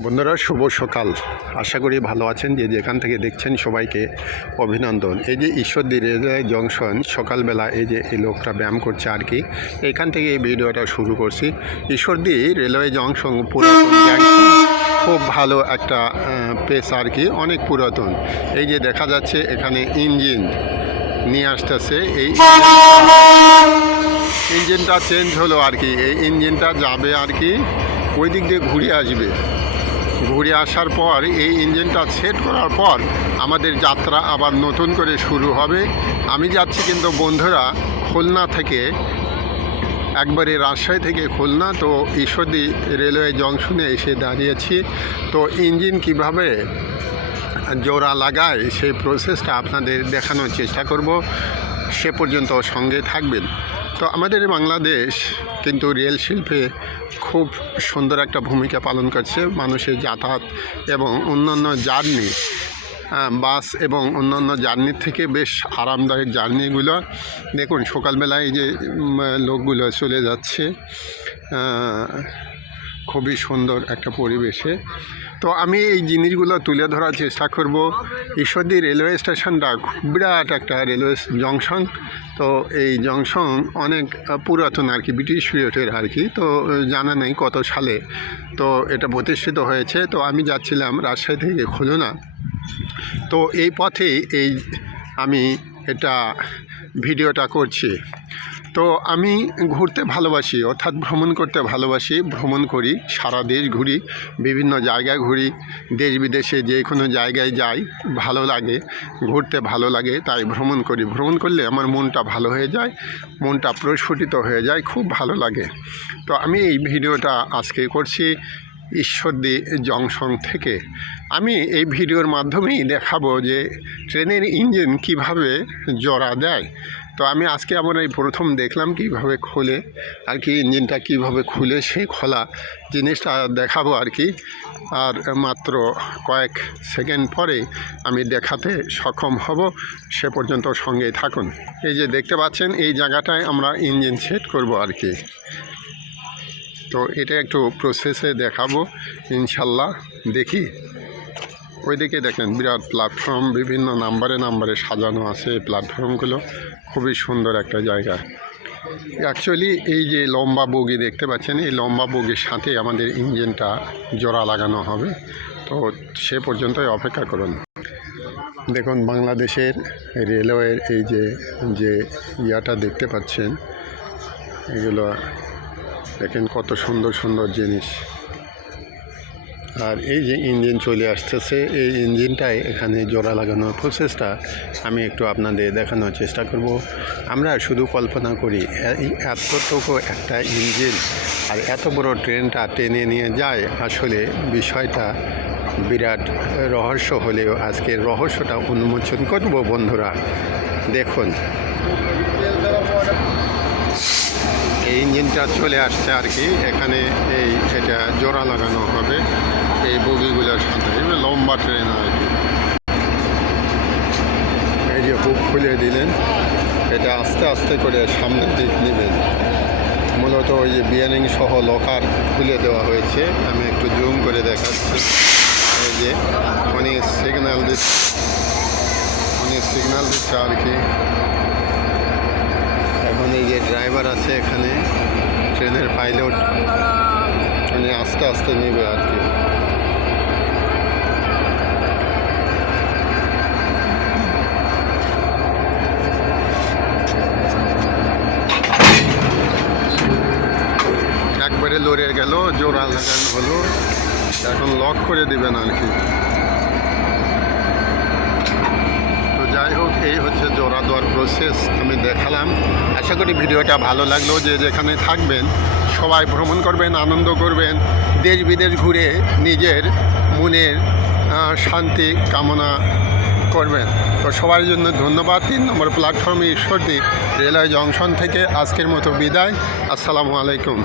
বন্ধুরা, শুভ সকাল। আশা করি ভালো আছেন। যে যেখান থেকে দেখছেন সবাইকে অভিনন্দন। এই যে ঈশ্বরদী রেলওয়ে জংশন, সকালবেলা এই যে এই লোকটা ব্যায়াম করছে আর কি এখান থেকে এই ভিডিওটা শুরু করছি। ঈশ্বরদী রেলওয়ে জংশন পুরাতন খুব ভালো একটা পেস আর কি, অনেক পুরাতন। এই যে দেখা যাচ্ছে এখানে ইঞ্জিন নিয়ে আসতেছে। এই ইঞ্জিনটা চেঞ্জ হলো আর কি। এই ইঞ্জিনটা যাবে আর কি ওই দিক দিয়ে ঘুরে আসবে। ঘুরে আসার পর, এই ইঞ্জিনটা সেট করার পর আমাদের যাত্রা আবার নতুন করে শুরু হবে। আমি যাচ্ছি কিন্তু বন্ধুরা খুলনা থেকে, একবারে রাজশাহী থেকে খুলনা। তো ঈশ্বরদী রেলওয়ে জংশনে এসে দাঁড়িয়েছি। তো ইঞ্জিন কীভাবে জোড়া লাগায়, সেই প্রসেসটা আপনাদের দেখানোর চেষ্টা করব। সে পর্যন্ত সঙ্গে থাকবেন। তো আমাদের বাংলাদেশ কিন্তু রেল শিল্পে খুব সুন্দর একটা ভূমিকা পালন করছে মানুষের যাতায়াত এবং অন্যান্য জার্নি বাস এবং অন্যান্য জার্নির থেকে বেশ আরামদায়ক জার্নিগুলো। দেখুন, সকালবেলায় যে লোকগুলো চলে যাচ্ছে খুবই সুন্দর একটা পরিবেশে। তো আমি এই জিনিসগুলো তুলে ধরার চেষ্টা করব। ঈশ্বরদী রেলওয়ে স্টেশনটা বিরাট একটা রেলওয়ে জংশন। তো এই জংশন অনেক পুরাতন আর কি, ব্রিটিশ পিরিয়ডের আর কি। তো জানা নেই কত সালে। তো এটা প্রতিষ্ঠিত হয়েছে। তো আমি যাচ্ছিলাম রাজশাহী থেকে খুলনা। তো এই পথেই এই আমি এটা ভিডিওটা করছি। তো আমি ঘুরতে ভালোবাসি, অর্থাৎ ভ্রমণ করতে ভালোবাসি। ভ্রমণ করি, সারা দেশ ঘুরি, বিভিন্ন জায়গায় ঘুরি, দেশ বিদেশে যে কোনো জায়গায় যাই, ভালো লাগে, ঘুরতে ভালো লাগে, তাই ভ্রমণ করি। ভ্রমণ করলে আমার মনটা ভালো হয়ে যায়, মনটা প্রস্ফুটিত হয়ে যায়, খুব ভালো লাগে। তো আমি এই ভিডিওটা আজকে করছি ঈশ্বরদী জংশন থেকে। আমি এই ভিডিওর মাধ্যমেই দেখাবো যে ট্রেনের ইঞ্জিন কীভাবে জোড়া দেয়। তো আমি আজকে আমার এই প্রথম দেখলাম কীভাবে খুলে আর কি ইঞ্জিনটা কীভাবে খুলে সেই খোলা জিনিসটা দেখাবো আর কি। আর মাত্র কয়েক সেকেন্ড পরে আমি দেখাতে সক্ষম হব। সে পর্যন্ত সঙ্গেই থাকুন। এই যে দেখতে পাচ্ছেন, এই জায়গাটায় আমরা ইঞ্জিন সেট করব আর কি। তো এটা একটু প্রসেসে দেখাবো, ইনশাল্লাহ। দেখি। ওইদিকে দেখেন বিরাট প্ল্যাটফর্ম বিভিন্ন নাম্বারে নাম্বারে সাজানো আছে এই প্ল্যাটফর্মগুলো খুবই সুন্দর একটা জায়গা। অ্যাকচুয়ালি এই যে লম্বা বগি দেখতে পাচ্ছেন, এই লম্বা বগির সাথে আমাদের ইঞ্জিনটা জোড়া লাগানো হবে। তো সে পর্যন্তই অপেক্ষা করুন। দেখুন, বাংলাদেশের রেলওয়ের এই যে যে ইয়াটা দেখতে পাচ্ছেন, এগুলো দেখেন কত সুন্দর সুন্দর জিনিস। আর এই যে ইঞ্জিন চলে আসতেছে, এই ইঞ্জিনটাই এখানে জোড়া লাগানোর প্রসেসটা আমি একটু আপনাদের দেখানোর চেষ্টা করব। আমরা শুধু কল্পনা করি এতটুকু একটা ইঞ্জিন আর এত বড় ট্রেনটা টেনে নিয়ে যায়, আসলে বিষয়টা বিরাট রহস্য হলেও আজকের রহস্যটা উন্মোচন করব বন্ধুরা। দেখুন এই ইঞ্জিনটা চলে আসছে আর কি। এখানে এই এটা জোড়া লাগানো হবে এই বগিগুলোর সাথে। লম্বা ট্রেন আর কি। এই যে হুক খুলে দিলেন, এটা আস্তে আস্তে করে সামনের দিক নেবেন মূলত ওই যে বিয়ারিং সহ লকার খুলে দেওয়া হয়েছে। আমি একটু জুম করে দেখাচ্ছি। এই যে অনেক সিগন্যাল দিচ্ছে। উনি সিগন্যাল দিচ্ছে আর কি। এই যে ড্রাইভার আছে এখানে। ট্রেনের পাইলট উনি আস্তে আস্তে নেবে আর কি। একবারে লড়ে গেল, জোড়া লাগানো হলো। এখন লক করে দিবেন আর কি তো যাই হোক এই হচ্ছে জোড়া দেওয়ার প্রসেস আমি দেখালাম। আশা করি ভিডিওটা ভালো লাগল যে যেখানে থাকবেন, সবাই ভ্রমণ করবেন, আনন্দ করবেন, দেশ বিদেশ ঘুরে নিজের মনের শান্তি কামনা করবেন। তো সবার জন্য ধন্যবাদ। তিন নম্বর প্ল্যাটফর্মে ঈশ্বরদী রেলওয়ে জংশন থেকে আজকের মতো বিদায়। আসসালামু আলাইকুম।